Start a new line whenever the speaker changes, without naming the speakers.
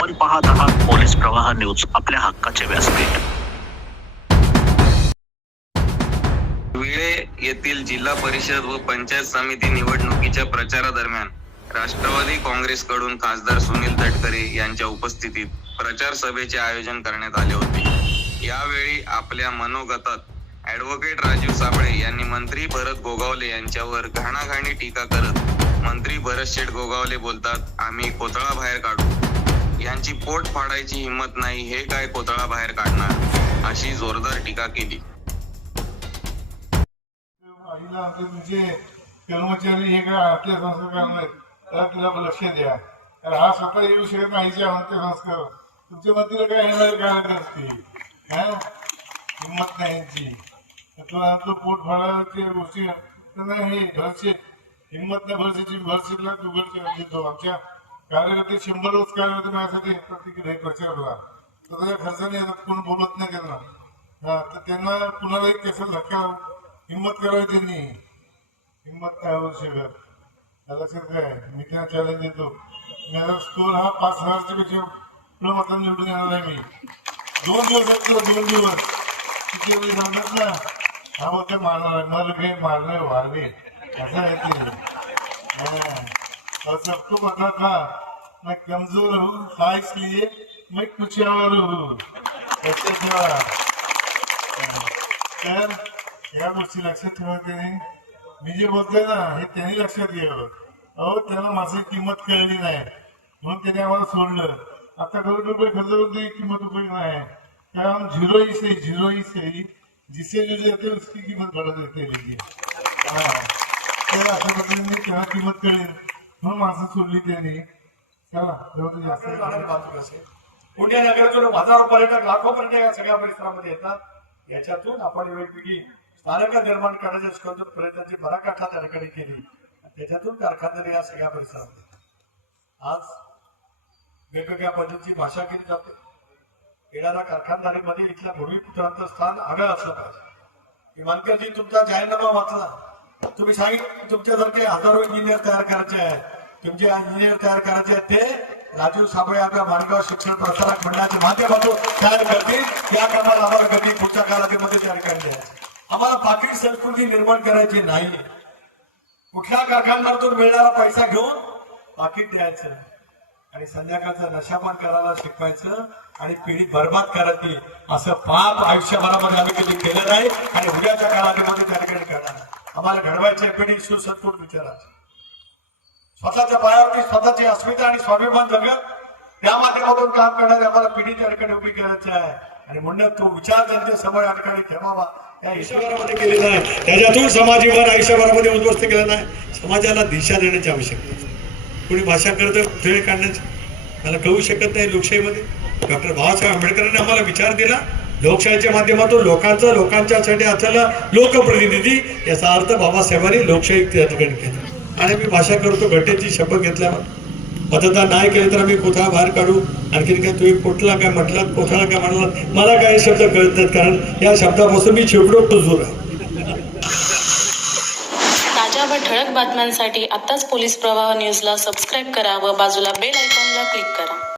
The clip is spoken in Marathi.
आपण पाहत आहात पोलीस प्रवाह न्यूज आपल्या हक्काचे व्यासपीठ.
विळे येथील जिल्हा परिषद व पंचायत समिती निवडणुकीच्या प्रचारादरम्यान राष्ट्रवादी काँग्रेसकडून खासदार सुनील तटकरे यांच्या उपस्थितीत प्रचार सभेचे आयोजन करण्यात आले होते. यावेळी आपल्या मनोगतात ऍडव्होकेट राजीव साबळे यांनी मंत्री भरत गोगावले यांच्यावर घाणाघाणी टीका करत मंत्री भरत शेठ गोगावले बोलतात आम्ही कोथळा बाहेर काढू. यांची पोट फाडायची हिंमत नाही हे काय कोतळा बाहेर काढणार? अशी जोरदार टीका केली.
तुमचे कर्मचारी हे काय अंत्यसंस्कार करणार त्याला तिला लक्ष द्या. कारण हा स्वतः येऊ शकत नाही अंत्यसंस्कार तुमच्या मतीला काय येणार काय करत असते हिंमत नाही यांची. तुला तो पोट फाडायची गोष्टी नाही हे घरचे हिंमत नाही भरसेची भरसेला तू घरचे देतो आमच्या. कार्यकर्ते शंभर रोज कार्यकर्ते माझ्यासाठी प्रत्येक हे प्रचारला तर त्याच्या खर्चाने कोण बोलत नाही त्यांना. हा तर त्यांना कुणालाही कसं धक्का हिंमत करावी त्यांनी. हिंमत काय होऊ शकत? लक्षात काय मी त्यांना चॅलेंज देतो. माझा स्कोर हा पाच हजारच्या पेक्षा पुढे मात्र निवडून येणार आहे मी. दोन दिवस दोन दिवस. किती वेळी सांगतात ना? हा मग काय मारणार आहे. मर गे मारले वारले. असं आहे ते. और सबको पता था मैं कमजोर हूँ था इसलिए मैं कुछ और हूँ। ऐसे था। तर या गोष्टी लक्षात ठेवायचे नाही मी जे बोलतोय ना हे। त्यांनी लक्षात घ्यावं अहो त्याला माझी किंमत कळली नाही म्हणून त्याने आम्हाला सोडलं आता करोड रुपये खर्च हो करून ती किंमत उपयोग नाही कारण झिरो ही से झिरो ही से जिसे जो जाते उसकी कीमत बढ़ा देते लेकिन अशा पद्धतीने त्याला किंमत कळेल म्हणून माणसं सोडली त्यांनी.
पुणे नगरातून हजारो पर्यटक लाखो पर्यटक या सगळ्या परिसरामध्ये येतात. याच्यातून आपण वेगवेगळी स्थानक निर्माण करण्याच्या शिकवतो प्रयत्नाची भराकाठा त्या ठिकाणी केली त्याच्यातून कारखानदारी या सगळ्या परिसरामध्ये. आज वेगवेगळ्या पद्धतीची भाषा केली जाते. येणाऱ्या कारखानदारीमध्ये इथल्या भूमिपुत्रांचं स्थान आगळं असलं पाहिजे. इमानकरजी तुमचा जाहीरनामा वाचला. तुम्ही सांगितलं तुमच्यासारखे हजारो इंजिनियर तयार करायचे आहे. तुमचे इंजिनियर तयार करायचे आहेत ते राजीव साबळे आपल्या माणगाव शिक्षण प्रसारक मंडळाच्या माध्यमातून तयार करतील. या कामाला आम्हाला गती पुढच्या कालावधीमध्ये तयार करायची आम्हाला पाकिट संस्कृती निर्माण करायची नाही. कुठल्या कारखान्यातून मिळणारा पैसा घेऊन पाकिट द्यायचं. आणि संध्याकाळचं नशापान करायला शिकवायचं आणि पिढी बर्बाद करायची. असं पाप आयुष्यभरामध्ये आम्ही कधी केलं नाही आणि उद्याच्या काळामध्ये त्या ठिकाणी करणार नाही. आम्हाला घडवायची आहे पिढी सुसंस्कृत विचारात स्वतःच्या पायावरती स्वतःची अस्मिता आणि स्वाभिमान जगत त्या माध्यमातून काम करणारे आम्हाला पिढीच्या अडकणी उभी करायची आहे. आणि म्हणण्यात तो विचार जनतेसमोर अडकणी ठेवावा. या ईश्वरामध्ये केलेला आहे. त्याच्यातून समाज जीवन आयुष्यभरामध्ये उद्ध्वस्त केलं नाही. समाजाला दिशा देण्याची आवश्यकता कोणी भाषा करतं वेळ काढण्याची? मला कळू शकत नाही लोकशाहीमध्ये. डॉक्टर बाबासाहेब आंबेडकरांनी आम्हाला विचार दिला. लोकशाहीच्या माध्यमातून लोकांचं लोकांच्यासाठी असलेला लोकप्रतिनिधी याचा अर्थ बाबासाहेबांनी लोकशाही त्या ठिकाणी केला. आणि मी भाषा करतो घटनेची शपथ घेतल्यावर. मतदान नाही केलं तर आम्ही कोथळा बाहेर काढू. आणखीन काय तुम्ही कुठला काय म्हटलात कोथळा काय म्हटलात मला काही शब्द कळत नाहीत कारण या शब्दापासून मी शेकडो दूर आहे
ताज्या व ठळक बातम्यांसाठी आत्ताच पोलीस प्रवाह न्यूजला सबस्क्राईब करा व बाजूला बेल आयकॉनला क्लिक करा.